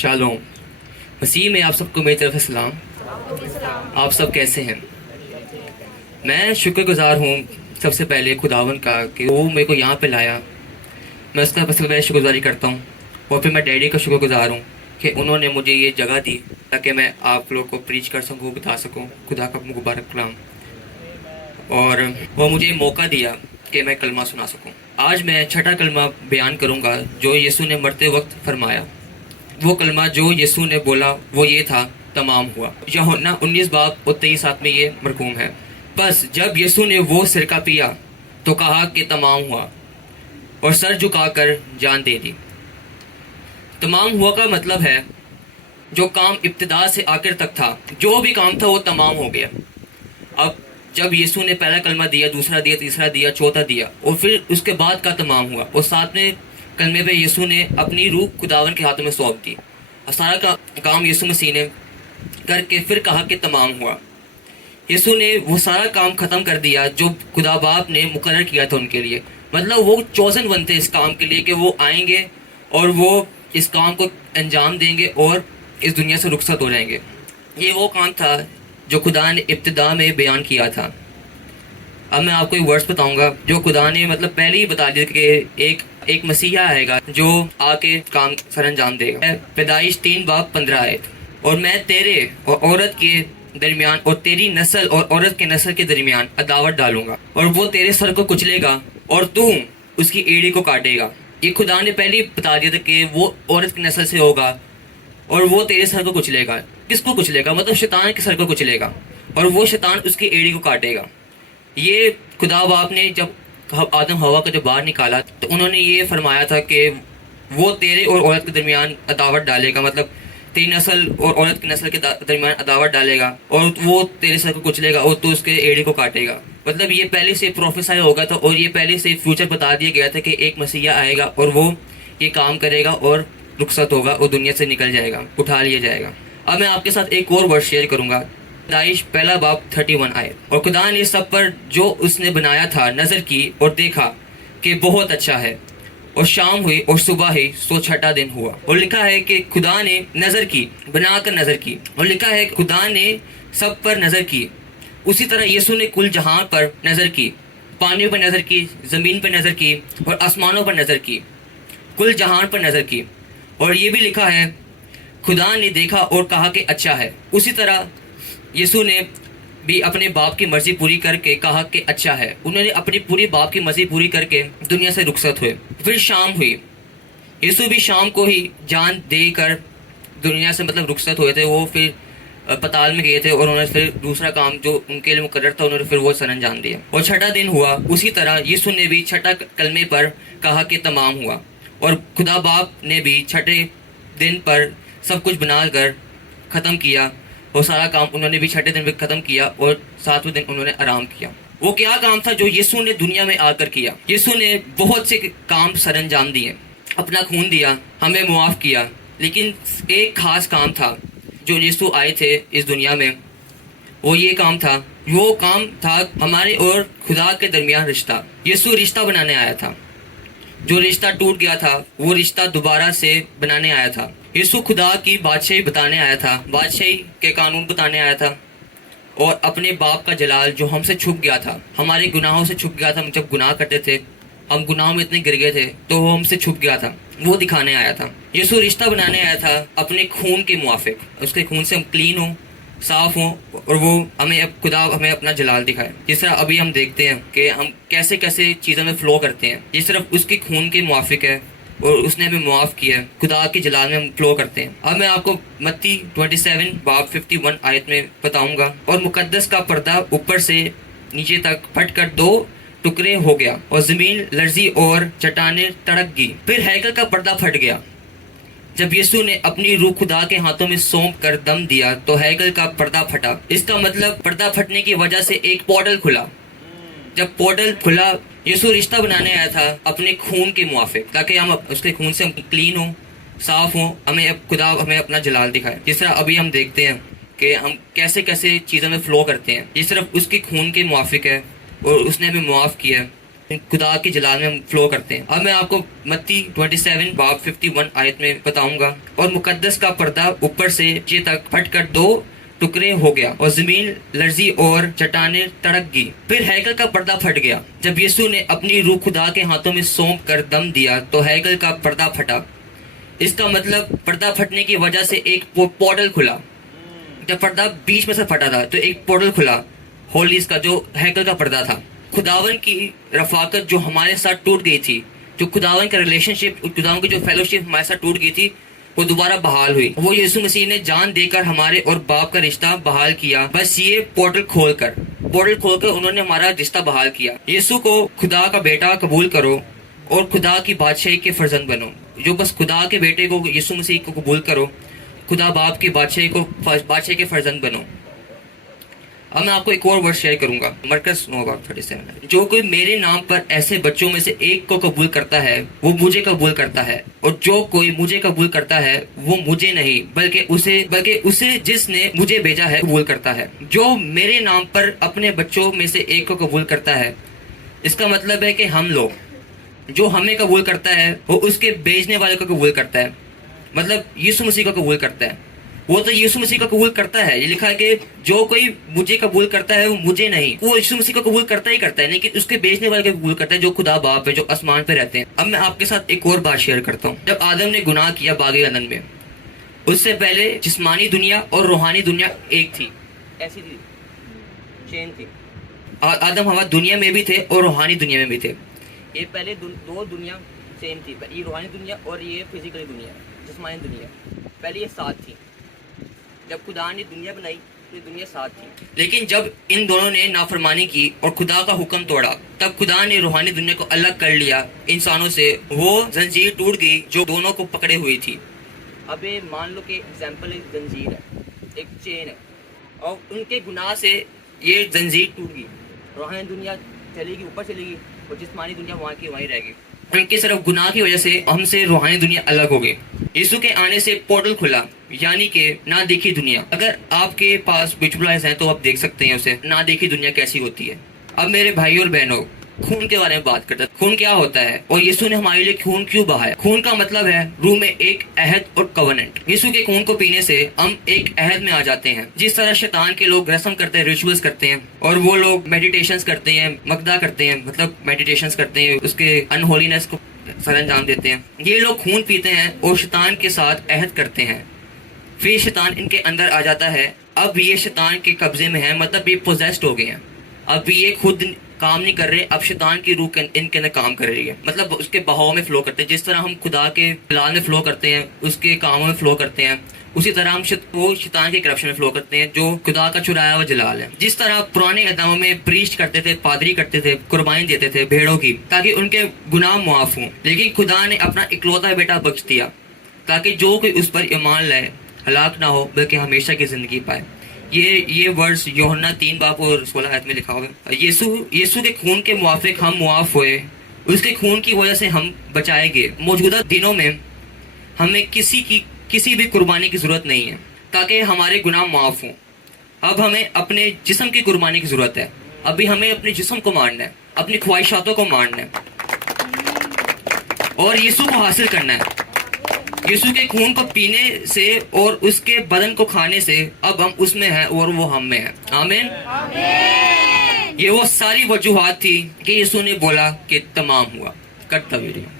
Shalom. मसीह में आप सबको मेरी तरफ से सलाम। आप सब कैसे हैं? मैं शुक्रगुजार हूँ सबसे पहले खुदावन का कि वो मेरे को यहाँ पे लाया। मैं उसका सबसे पहले शुक्रगुजारी करता हूँ। और फिर मैं डैडी का शुक्रगुजार हूँ कि उन्होंने मुझे ये जगह दी ताकि मैं आप लोग को प्रीच कर सकूँ, बता सकूँ खुदा का मुबारक कलाम। और वो मुझे मौका दिया कि मैं कलमा सुना सकूँ। आज मैं छठा कलमा बयान करूँगा जो यीशु ने मरते वक्त फरमाया। वो कलमा जो यीशु ने बोला वो ये था, तमाम हुआ। यूहन्ना 19 बाब और 23 में ये मरकूम है। बस जब यीशु ने वो सिरका पिया तो कहा कि तमाम हुआ, और सर झुकाकर जान दे दी। तमाम हुआ का मतलब है जो काम इब्तिदा से आखिर तक था, जो भी काम था वो तमाम हो गया। अब जब यीशु ने पहला कलमा दिया, दूसरा दिया, तीसरा दिया, चौथा दिया, और फिर उसके बाद का तमाम हुआ, और सातवें कलमे पे यीशु ने अपनी रूह खुदावन के हाथों में सौंप दी। सारा का काम यीशु मसीह ने करके फिर कहा कि तमाम हुआ। यीशु ने वो सारा काम ख़त्म कर दिया जो खुदा बाप ने मुकर्रर किया था उनके लिए। मतलब वो चोजन वन थे इस काम के लिए कि वो आएंगे और वो इस काम को अंजाम देंगे और इस दुनिया से रुखसत हो जाएंगे। ये वो काम था जो खुदा ने इब्तिदा में बयान किया था। अब मैं आपको एक वर्ड्स बताऊंगा जो खुदा ने मतलब पहले ही बता दिया कि एक मसीहा आएगा जो आके काम सर अंजाम देगा। पैदाइश 3 बाब 15 आयत। और मैं तेरे और औरत के दरमियान और तेरी नस्ल और औरत के नस्ल के दरमियान अदावत डालूंगा, और वो तेरे सर को कुचलेगा और तू उसकी एड़ी को काटेगा। ये खुदा ने पहले ही बता दिया था कि वो औरत की नस्ल से होगा और वो तेरे सर को कुचलेगा। किसको कुचलेगा? मतलब शैतान के सर को कुचलेगा, और वो शैतान उसकी एड़ी को काटेगा। ये खुदा बाप ने जब आदम हवा को जब बाहर निकाला तो उन्होंने ये फरमाया था कि वो तेरे और औरत के दरमियान अदावत डालेगा। मतलब तेरी नस्ल और औरत की नस्ल के दरमियान अदावत डालेगा और वो तेरे सर को कुचलेगा और तू उसके एड़ी को काटेगा। मतलब ये पहले से प्रोफेसाई होगा था और ये पहले से फ्यूचर बता दिया गया था कि एक मसीहा आएगा और वो ये काम करेगा और रुखसत होगा और दुनिया से निकल जाएगा, उठा लिया जाएगा। अब मैं आपके साथ एक और वर्ड शेयर करूंगा। पैदाइश पहला बाब 31 आए। और खुदा ने सब पर जो उसने बनाया था नजर की और देखा कि बहुत अच्छा है, और शाम हुई और सुबह हुई सो छठा दिन हुआ। और लिखा है कि खुदा ने नजर की, बनाकर नजर की। और लिखा है खुदा ने सब पर नजर की। उसी तरह यीशु ने कुल जहां पर नजर की, पानियों पर नजर की, जमीन पर नजर की और आसमानों पर नजर की, कुल जहां पर नजर की। और ये भी लिखा है खुदा ने देखा और कहा कि अच्छा है। उसी तरह यीशु ने भी अपने बाप की मर्जी पूरी करके कहा कि अच्छा है। उन्होंने अपनी पूरी बाप की मर्जी पूरी करके दुनिया से रुखसत हुए। फिर शाम हुई। यीशु भी शाम को ही जान देकर दुनिया से मतलब रुखसत हुए थे। वो फिर पताल में गए थे और उन्होंने फिर दूसरा काम जो उनके लिए मुकर्रर था उन्होंने फिर वो सरअंजाम दिया। और छठा दिन हुआ। उसी तरह यीशु ने भी छठा कलमे पर कहा कि तमाम हुआ। और खुदा बाप ने भी छठे दिन पर सब कुछ बनाकर ख़त्म किया, और सारा काम उन्होंने भी छठे दिन में ख़त्म किया, और सातवें दिन उन्होंने आराम किया। वो क्या काम था जो यीशु ने दुनिया में आकर किया? यीशु ने बहुत से काम सरअंजाम दिए, अपना खून दिया, हमें मुआफ़ किया। लेकिन एक खास काम था जो यीशु आए थे इस दुनिया में, वो ये काम था। वो काम था हमारे और खुदा के दरमियान रिश्ता। यीशु रिश्ता बनाने आया था। जो रिश्ता टूट गया था वो रिश्ता दोबारा से बनाने आया था। यीशु खुदा की बादशाही बताने आया था, बादशाही के कानून बताने आया था, और अपने बाप का जलाल जो हमसे छुप गया था, हमारे गुनाहों से छुप गया था। हम जब गुनाह करते थे, हम गुनाहों में इतने गिर गए थे तो वो हमसे छुप गया था, वो दिखाने आया था। यीशु रिश्ता बनाने आया था अपने खून के मुआफिक। उसके खून से हम क्लीन हों, साफ हों, और वो हमें खुदा हमें अपना जलाल दिखाए। जिस तरह अभी हम देखते हैं कि हम कैसे कैसे चीज़ों में फ्लो करते हैं, ये सिर्फ उसके खून के मुआफिक है और उसने हमें मुआफ़ किया है। खुदा के जलाल में हम फ्लो करते हैं। अब मैं आपको मत्ती 27 बाब 51 आयत में बताऊंगा। और मुकद्दस का पर्दा ऊपर से नीचे तक फट कर 2 टुकड़े हो गया, और ज़मीन लर्जी और चट्टानें तड़क गई। फिर हैकल का पर्दा फट गया। जब यीशु ने अपनी रूह खुदा के हाथों में सौंप कर दम दिया तो हैकल का पर्दा फटा। इसका मतलब पर्दा फटने की वजह से एक पोर्टल खुला। जब पोर्टल खुला, यीशु रिश्ता बनाने आया था अपने खून के मुआफिक, ताकि हम उसके खून से हम क्लीन हों, साफ हों, हमें खुदा हमें अपना जलाल दिखाए। जिस तरह अभी हम देखते हैं कि हम कैसे कैसे चीज़ों में फ्लो करते हैं, ये सिर्फ उसके खून के मुआफिक है और उसने हमें मुआफ़ किया है। خدا کے جلال میں ہم فلو کرتے ہیں. اب میں آپ کو متی 27 باب 51 آیت میں بتاؤں گا. اور مقدس کا پردہ اوپر سے نیچے تک پھٹ کر 2 ٹکڑے ہو گیا اور زمین لرزی اور چٹانیں تڑک گئی. پھر ہیکل کا پردہ پھٹ گیا. جب یسوع نے اپنی روح خدا کے ہاتھوں میں سونپ کر دم دیا تو ہیکل کا پردہ پھٹا. اس کا مطلب پردہ پھٹنے کی وجہ سے ایک پورٹل کھلا. جب پردہ بیچ میں سے پھٹا تھا تو ایک پورٹل کھلا ہولیز کا جو ہیکل کا پردہ تھا. خداون کی رفاقت جو ہمارے ساتھ ٹوٹ گئی تھی, جو خداون کا ریلیشن شپ, خداون کی جو فیلوشپ ہمارے ساتھ ٹوٹ گئی تھی, وہ دوبارہ بحال ہوئی. وہ یسوع مسیح نے جان دے کر ہمارے اور باپ کا رشتہ بحال کیا. بس یہ پورٹل کھول کر انہوں نے ہمارا رشتہ بحال کیا. یسوع کو خدا کا بیٹا قبول کرو اور خدا کی بادشاہی کے فرزند بنو. جو بس خدا کے بیٹے کو, یسوع مسیح کو قبول کرو, خدا باپ کی بادشاہی کے فرزند بنو. اب میں آپ کو ایک اور ورڈ شیئر کروں گا, مرکز 9:37. جو کوئی میرے نام پر ایسے بچوں میں سے ایک کو قبول کرتا ہے وہ مجھے قبول کرتا ہے, اور جو کوئی مجھے قبول کرتا ہے وہ مجھے نہیں بلکہ اسے جس نے مجھے بھیجا ہے قبول کرتا ہے. جو میرے نام پر اپنے بچوں میں سے ایک کو قبول کرتا ہے, اس کا مطلب ہے کہ ہم لوگ, جو ہمیں قبول کرتا ہے وہ اس کے بھیجنے والے کو قبول کرتا ہے. مطلب یسوع مسیح کو قبول کرتا ہے. وہ تو یسوع مسیح کو قبول کرتا ہے. یہ لکھا ہے کہ جو کوئی مجھے قبول کرتا ہے وہ مجھے نہیں, وہ یسوع مسیح کو قبول کرتا ہی کرتا ہے, لیکن اس کے بھیجنے والے کو قبول کرتا ہے جو خدا باپ ہے, جو آسمان پہ رہتے ہیں. اب میں آپ کے ساتھ ایک اور بات شیئر کرتا ہوں. جب آدم نے گناہ کیا باغ عدن میں, اس سے پہلے جسمانی دنیا اور روحانی دنیا ایک تھی, ایسی تھی, چین تھی. آدم ہوا دنیا میں بھی تھے اور روحانی دنیا میں بھی تھے. یہ پہلے 2 دنیا سیم تھی, یہ روحانی دنیا اور یہ فزیکل دنیا, جسمانی دنیا. پہلے یہ ساتھ تھی. جب خدا نے دنیا بنائی تو یہ دنیا ساتھ تھی. لیکن جب ان دونوں نے نافرمانی کی اور خدا کا حکم توڑا, تب خدا نے روحانی دنیا کو الگ کر لیا انسانوں سے. وہ زنجیر ٹوٹ گئی جو دونوں کو پکڑے ہوئی تھی. اب یہ مان لو کہ ایگزامپل ایک زنجیر ہے, ایک چین ہے, اور ان کے گناہ سے یہ زنجیر ٹوٹ گئی. روحانی دنیا چلی گئی, اوپر چلی گئی, اور جسمانی دنیا وہاں کی وہیں رہ گئی. ان کے صرف گناہ کی وجہ سے ہم سے روحانی دنیا الگ ہو گئی. یسوع کے آنے سے پورٹل کھلا, یعنی کہ نہ دیکھی دنیا. اگر آپ کے پاس ویژولاائز ہیں تو آپ دیکھ سکتے ہیں اسے, نہ دیکھی دنیا کیسی ہوتی ہے. اب میرے بھائی اور بہنوں, خون کے بارے میں بات کرتے ہیں. خون کیا ہوتا ہے اور یسوع نے ہمارے لیے خون کیوں بہایا؟ خون کا مطلب ہے روح میں ایک عہد اور کووننٹ. یسوع کے خون کو پینے سے ہم ایک عہد میں آ جاتے ہیں. جس طرح شیطان کے لوگ رسم کرتے ہیں, ریچولز کرتے ہیں, اور وہ لوگ میڈیٹیشنز کرتے ہیں, مقدہ کرتے ہیں, مطلب میڈیٹیشنز کرتے ہیں, اس کے انہولینس کو سر انجام دیتے ہیں. یہ لوگ خون پیتے ہیں اور شیطان کے ساتھ عہد کرتے ہیں. پھر شیطان ان کے اندر آ جاتا ہے. اب یہ شیطان کے قبضے میں ہے, مطلب یہ پوزیسڈ ہو گئے ہیں. اب یہ خود کام نہیں کر رہے, اب شیطان کی روح ان کے اندر کام کر رہی ہے. مطلب اس کے بہاؤ میں فلو کرتے ہیں. جس طرح ہم خدا کے جلال میں فلو کرتے ہیں, اس کے کاموں میں فلو کرتے ہیں, اسی طرح ہم وہ شیطان کے کرپشن میں فلو کرتے ہیں جو خدا کا چرایا ہوا جلال ہے. جس طرح پرانے اداموں میں پریسٹ کرتے تھے, پادری کرتے تھے, قربانی دیتے تھے بھیڑوں کی تاکہ ان کے گناہ معاف ہوں, لیکن خدا نے اپنا اکلوتا بیٹا بخش دیا تاکہ جو کوئی اس پر ایمان لائے ہلاک نہ ہو بلکہ ہمیشہ کی زندگی پائے. یہ ورڈز یوحنا 3:16 میں لکھا ہوا ہے. یسوع کے خون کے موافق ہم معاف ہوئے, اس کے خون کی وجہ سے ہم بچائے گئے. موجودہ دنوں میں ہمیں کسی بھی قربانی کی ضرورت نہیں ہے تاکہ ہمارے گناہ معاف ہوں. اب ہمیں اپنے جسم کی قربانی کی ضرورت ہے. ابھی ہمیں اپنے جسم کو مارنا ہے, اپنی خواہشاتوں کو مارنا ہے اور یسوع کو حاصل کرنا ہے. یسوع کے خون کو پینے سے اور اس کے بدن کو کھانے سے اب ہم اس میں ہیں اور وہ ہم میں ہیں. آمین. یہ وہ ساری وجوہات تھی کہ یسوع نے بولا کہ تمام ہوا. کرتا ویڈیو.